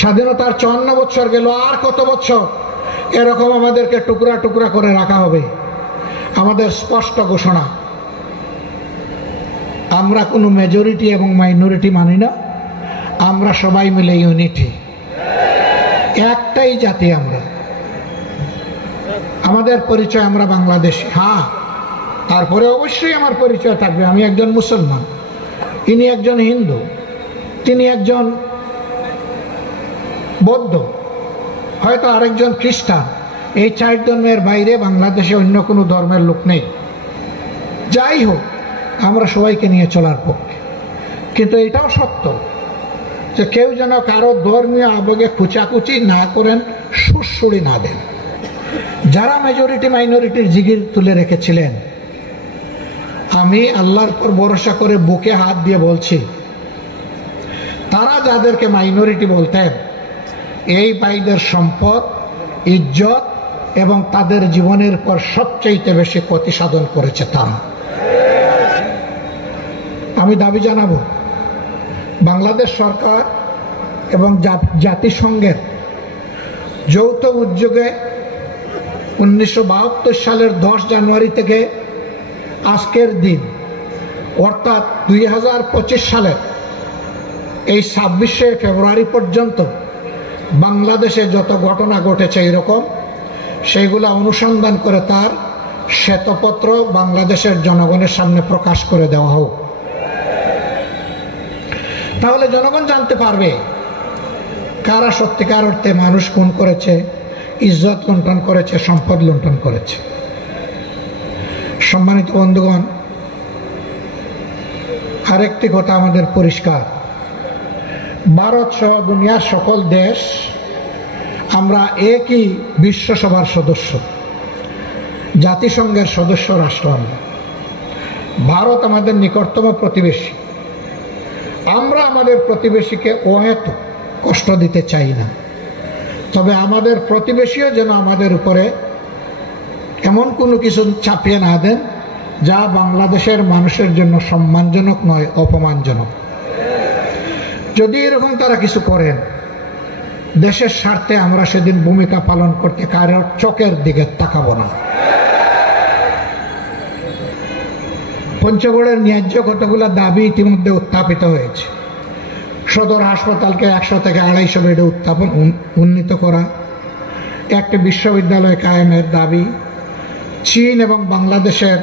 স্বাধীনতার 54 বছর গেল, আর কত বছর এরকম আমাদেরকে টুকরা টুকরা করে রাখা হবে? আমাদের স্পষ্ট ঘোষণা, আমরা কোনো মেজরিটি এবং মাইনরিটি মানি না, আমরা সবাই মিলে ইউনিটি, একটাই জাতি আমরা। আমাদের পরিচয় আমরা বাংলাদেশি, হ্যাঁ, তারপরে অবশ্যই আমার পরিচয় থাকবে আমি একজন মুসলমান, ইনি একজন হিন্দু, তিনি একজন বৌদ্ধ, হয়তো আরেকজন খ্রিস্টান। এই 4 ধর্মের বাইরে বাংলাদেশে অন্য কোনো ধর্মের লোক নেই। যাই হোক, আমরা সবাইকে নিয়ে চলার পক্ষে, কিন্তু এটাও সত্য যে কেউ যেন কারো ধর্মীয় আবেগে খুচাকুচি না করেন, সুরসুড়ি না দেন। যারা মেজরিটি মাইনরিটির জিগির তুলে রেখেছিলেন, আমি আল্লাহর উপর ভরসা করে বুকে হাত দিয়ে বলছি, তারা যাদেরকে মাইনরিটি বলতেন, এই ভাইদের সম্পদ, ইজ্জত এবং তাদের জীবনের পর সবচেয়ে বেশি ক্ষতি সাধন করেছে তারা। আমি দাবি জানাবো, বাংলাদেশ সরকার এবং জাতিসংঘের যৌথ উদ্যোগে 1972 সালের 10 জানুয়ারি থেকে আজকের দিন অর্থাৎ 2025 সালের এই 26শে ফেব্রুয়ারি পর্যন্ত বাংলাদেশে যত ঘটনা ঘটেছে এরকম, সেইগুলা অনুসন্ধান করে তার শ্বেতপত্র বাংলাদেশের জনগণের সামনে প্রকাশ করে দেওয়া হোক। তাহলে জনগণ জানতে পারবে কারা সত্যিকার অর্থে মানুষ খুন করেছে, ইজ্জত লুণ্ঠন করেছে, সম্পদ লুণ্ঠন করেছে। সম্মানিত বন্ধুগণ, আরেকটি কথা আমাদের পরিষ্কার, ভারত সহ দুনিয়ার সকল দেশ আমরা একই বিশ্বসভার সদস্য, জাতিসংঘের সদস্য রাষ্ট্র। আমরা ভারত আমাদের নিকটতম প্রতিবেশী, আমরা আমাদের প্রতিবেশীকে অহেতুক কষ্ট দিতে চাই না, তবে আমাদের প্রতিবেশীও যেন আমাদের উপরে এমন কোনো কিছু চাপিয়ে না দেন যা বাংলাদেশের মানুষের জন্য সম্মানজনক নয়, অপমানজনক। যদি এরকম তারা কিছু করেন, দেশের স্বার্থে আমরা সেদিন ভূমিকা পালন করতে কারোর চোখের দিকে তাকাবো না। পঞ্চগড়ের ন্যায্য কতগুলো দাবি ইতিমধ্যে উত্থাপিত হয়েছে। সদর হাসপাতালকে 100 থেকে 250 বেডে উন্নীত করা, একটি বিশ্ববিদ্যালয় কায়েমের দাবি, চীন এবং বাংলাদেশের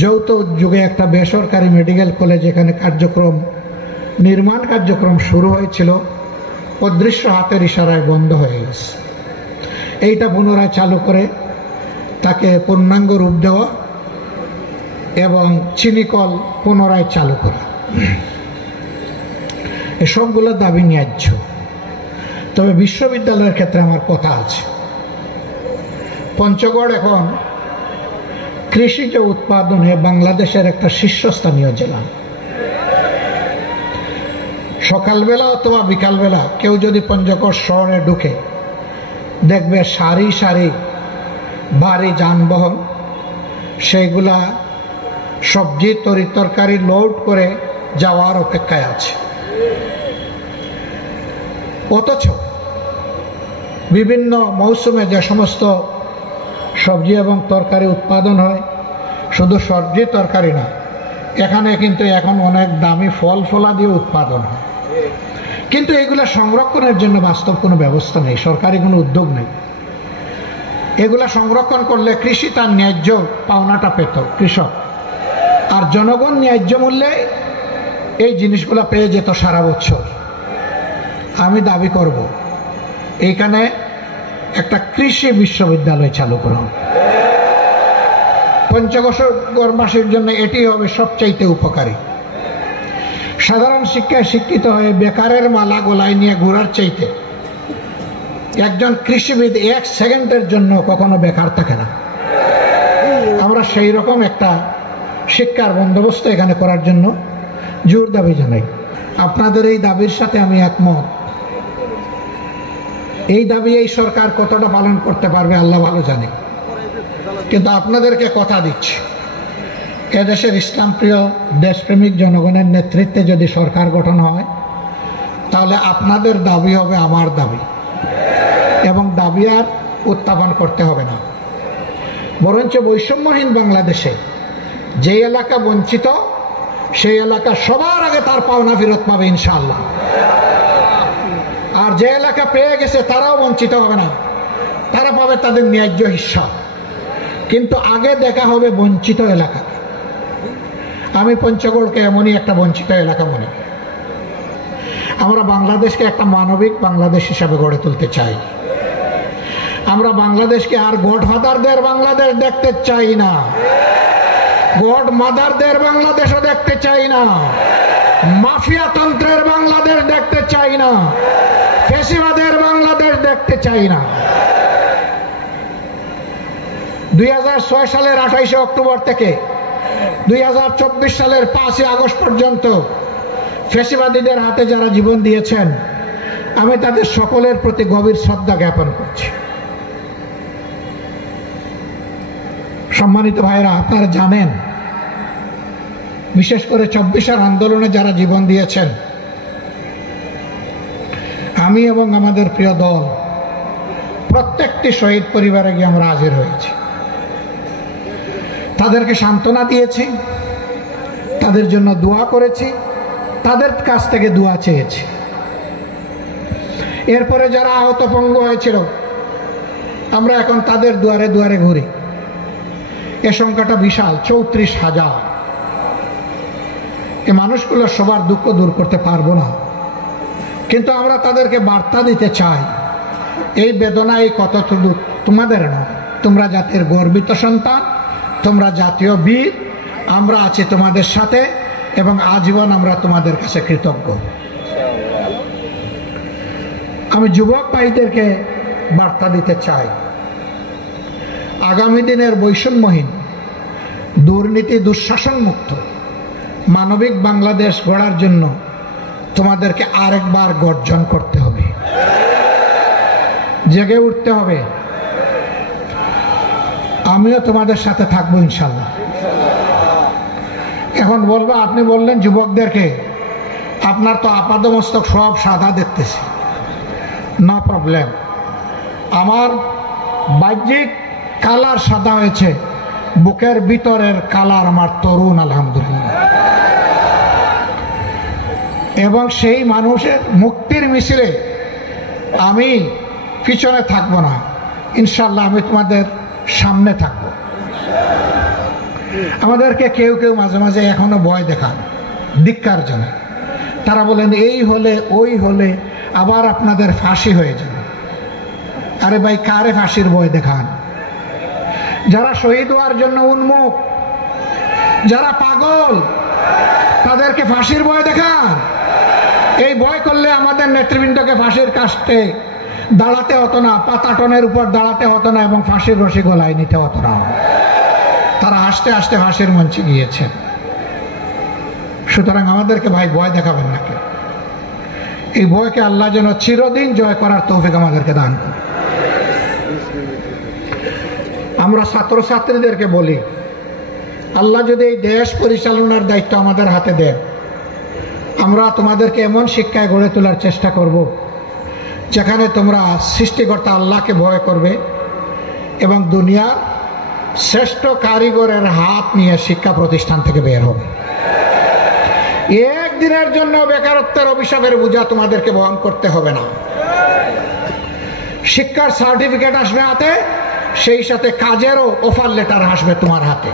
যৌথ উদ্যোগে একটা বেসরকারি মেডিকেল কলেজ এখানে নির্মাণ কার্যক্রম শুরু হয়েছিল, অদৃশ্য হাতের ইশারায় বন্ধ হয়ে গেছে। এইটা পুনরায় চালু করে তাকে পূর্ণাঙ্গ রূপ দেওয়া এবং চিনিকল পুনরায় চালু করা, এসবগুলো দাবি ন্যায্য। তবে বিশ্ববিদ্যালয়ের ক্ষেত্রে আমার কথা আছে। পঞ্চগড় এখন কৃষিজ উৎপাদনে বাংলাদেশের একটা শীর্ষস্থানীয় জেলা। সকালবেলা অথবা বিকালবেলা কেউ যদি পঞ্চগড় শহরে ঢুকে, দেখবে সারি সারি ভারী যানবাহন, সেইগুলা সবজি তরকারি লোড করে যাওয়ার অপেক্ষায় আছে। অথচ বিভিন্ন মৌসুমে যে সমস্ত সবজি এবং তরকারি উৎপাদন হয়, শুধু সবজি তরকারি না, এখানে কিন্তু এখন অনেক দামি ফল ফলাদি উৎপাদন হয়, কিন্তু এগুলা সংরক্ষণের জন্য বাস্তব কোনো ব্যবস্থা নেই, সরকারি কোনো উদ্যোগ নেই। এগুলা সংরক্ষণ করলে কৃষি তার ন্যায্য পাওনাটা পেত কৃষক, আর জনগণ ন্যায্য মূল্যে এই জিনিসগুলা পেয়ে যেত সারা বছর। আমি দাবি করব এইখানে একটা কৃষি বিশ্ববিদ্যালয় চালু করা হবে। পঞ্চগড়বাসীর জন্য এটি হবে সবচাইতে উপকারী। সাধারণ শিক্ষায় শিক্ষিত হয়ে বেকারের মালা গলায় নিয়ে ঘোরার চাইতে একজন কৃষিবিদ 1 সেকেন্ডের জন্য কখনো বেকার থাকে না। আমরা সেই রকম একটা শিক্ষার বন্দোবস্ত এখানে করার জন্য জোর দাবি জানাই। আপনাদের এই দাবির সাথে আমি একমত। এই দাবি এই সরকার কতটা পালন করতে পারবে আল্লাহ ভালো জানে, কিন্তু আপনাদেরকে কথা দিচ্ছি, এদেশের ইসলাম প্রিয় দেশপ্রেমিক জনগণের নেতৃত্বে যদি সরকার গঠন হয়, তাহলে আপনাদের দাবি হবে আমার দাবি, এবং দাবি আর উত্থাপন করতে হবে না। বরঞ্চ বৈষম্যহীন বাংলাদেশে যে এলাকা বঞ্চিত, সেই এলাকা সবার আগে তার পাওনা ফেরত পাবে ইনশাআল্লাহ। আর যে এলাকা পেয়ে গেছে তারাও বঞ্চিত হবে না, তারা পাবে তাদের ন্যায্য হিস্সা। কিন্তু আগে দেখা হবে বঞ্চিত এলাকা। আমি পঞ্চগড়কে এমনই একটা বঞ্চিত এলাকা মনে করি। আমরা বাংলাদেশকে একটা মানবিক বাংলাদেশ হিসাবে গড়ে তুলতে চাই। আমরা বাংলাদেশকে আর গডফাদারদের বাংলাদেশ দেখতে চাই না, গড মাদারদের বাংলাদেশও দেখতে চাই না, মাফিয়া তন্ত্রের বাংলাদেশ দেখতে চাই না, ফ্যাসিবাদের বাংলাদেশ দেখতে চাই না। 2006 সালের 28 অক্টোবর থেকে 2024 সালের 5 আগস্ট পর্যন্ত ফ্যাসিবাদীদের হাতে যারা জীবন দিয়েছেন, আমি তাদের সকলের প্রতি গভীর শ্রদ্ধা জ্ঞাপন করছি। সম্মানিত ভাইরা, আপনারা জানেন, বিশেষ করে 24 আন্দোলনে যারা জীবন দিয়েছেন, আমি এবং আমাদের প্রিয় দল প্রত্যেকটি শহীদ পরিবারে গিয়ে আমরা হাজির হয়েছি। তাদেরকে সান্ত্বনা দিয়েছি, তাদের জন্য দোয়া করেছি, তাদের কাছ থেকে দোয়া চেয়েছি। এরপরে যারা আহত পঙ্গু হয়েছিল, আমরা এখন তাদের দুয়ারে দুয়ারে ঘুরি। এ সংখ্যাটা বিশাল, 34,000। এই মানুষগুলো সবার দুঃখ দূর করতে পারবো না, কিন্তু আমরা তাদেরকে বার্তা দিতে চাই, এই বেদনা, এই কতটুকু তোমাদের নয়, তোমরা জাতির গর্বিত সন্তান, তোমরা জাতীয় বীর, আমরা আছি তোমাদের সাথে এবং আজীবন আমরা তোমাদের কাছে কৃতজ্ঞ। আমি যুবক ভাইদেরকে বার্তা দিতে চাই, আগামী দিনের বৈষম্যহীন, দুর্নীতি দুঃশাসন মুক্ত মানবিক বাংলাদেশ গড়ার জন্য তোমাদেরকে আরেকবার গর্জন করতে হবে, জেগে উঠতে হবে। আমিও তোমাদের সাথে থাকবো ইনশাল্লাহ। এখন বলবো, আপনি বললেন যুবকদেরকে, আপনার তো আপাদমস্তক সব সাদা দেখতেছি, নো প্রবলেম। আমার বাহ্যিক কালার সাদা হয়েছে, বুকের ভিতরের কালার আমার তরুণ, আলহামদুলিল্লাহ। এবং সেই মানুষের মুক্তির মিছিলে আমি পিছনে থাকবো না, ইনশাল্লাহ আমি তোমাদের সামনে থাকবো। আমাদেরকে কেউ কেউ মাঝে মাঝে এখনো ভয় দেখান ধিক্কার জন্য। তারা বলেন এই হলে ওই হলে আবার আপনাদের ফাঁসি হয়ে যাবে। আরে ভাই, কারে ফাঁসির ভয় দেখান? যারা শহীদ হওয়ার জন্য উন্মুখ, যারা পাগল, তাদেরকে ফাঁসির ভয় দেখান। এই ভয় করলে আমাদের নেতৃবৃন্দকে ফাঁসির কাস্টে দাঁড়াতে হতো না, পাতাটনের উপর দাঁড়াতে হতো না, এবং ফাঁসির রশি গলায় নিতে হতো না। তারা হাসতে হাসতে ফাঁসির মঞ্চে গিয়েছেন। সুতরাং আমাদেরকে ভাই ভয় দেখাবেন না কেউ। এই ভয়কে আল্লাহ যেন চিরদিন জয় করার তৌফিক আমাদেরকে দান করে। আমরা ছাত্রছাত্রীদেরকে বলি, আল্লাহ যদি এই দেশ পরিচালনার দায়িত্ব আমাদের হাতে দেন, আমরা তোমাদেরকে এমন শিক্ষায় গড়ে তোলার চেষ্টা করব যেখানে তোমরা সৃষ্টিকর্তা আল্লাহকে ভয় করবে এবং দুনিয়ার শ্রেষ্ঠ কারিগরের হাত নিয়ে শিক্ষা প্রতিষ্ঠান থেকে বের হবে। একদিনের জন্য বেকারত্বের অভিশাপের বোঝা তোমাদেরকে বহন করতে হবে না। শিক্ষার সার্টিফিকেট আসবে হাতে, সেই সাথে কাজেরও অফার লেটার আসবে তোমার হাতে।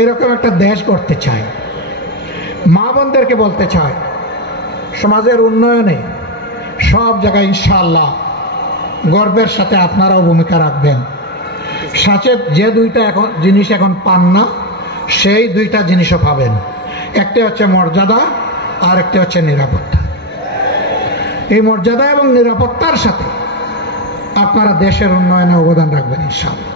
এরকম একটা দেশ করতে চাই। মা বোনদেরকে বলতে চাই, সমাজের উন্নয়নে সব জায়গায় ইনশাআল্লাহ গর্বের সাথে আপনারাও ভূমিকা রাখবেন। সাথে যে দুইটা জিনিস এখন পান না, সেই দুইটা জিনিসও পাবেন। একটি হচ্ছে মর্যাদা, আর একটি হচ্ছে নিরাপত্তা। এই মর্যাদা এবং নিরাপত্তার সাথে আপনারা দেশের উন্নয়নে অবদান রাখবেন ইনশাআল্লাহ।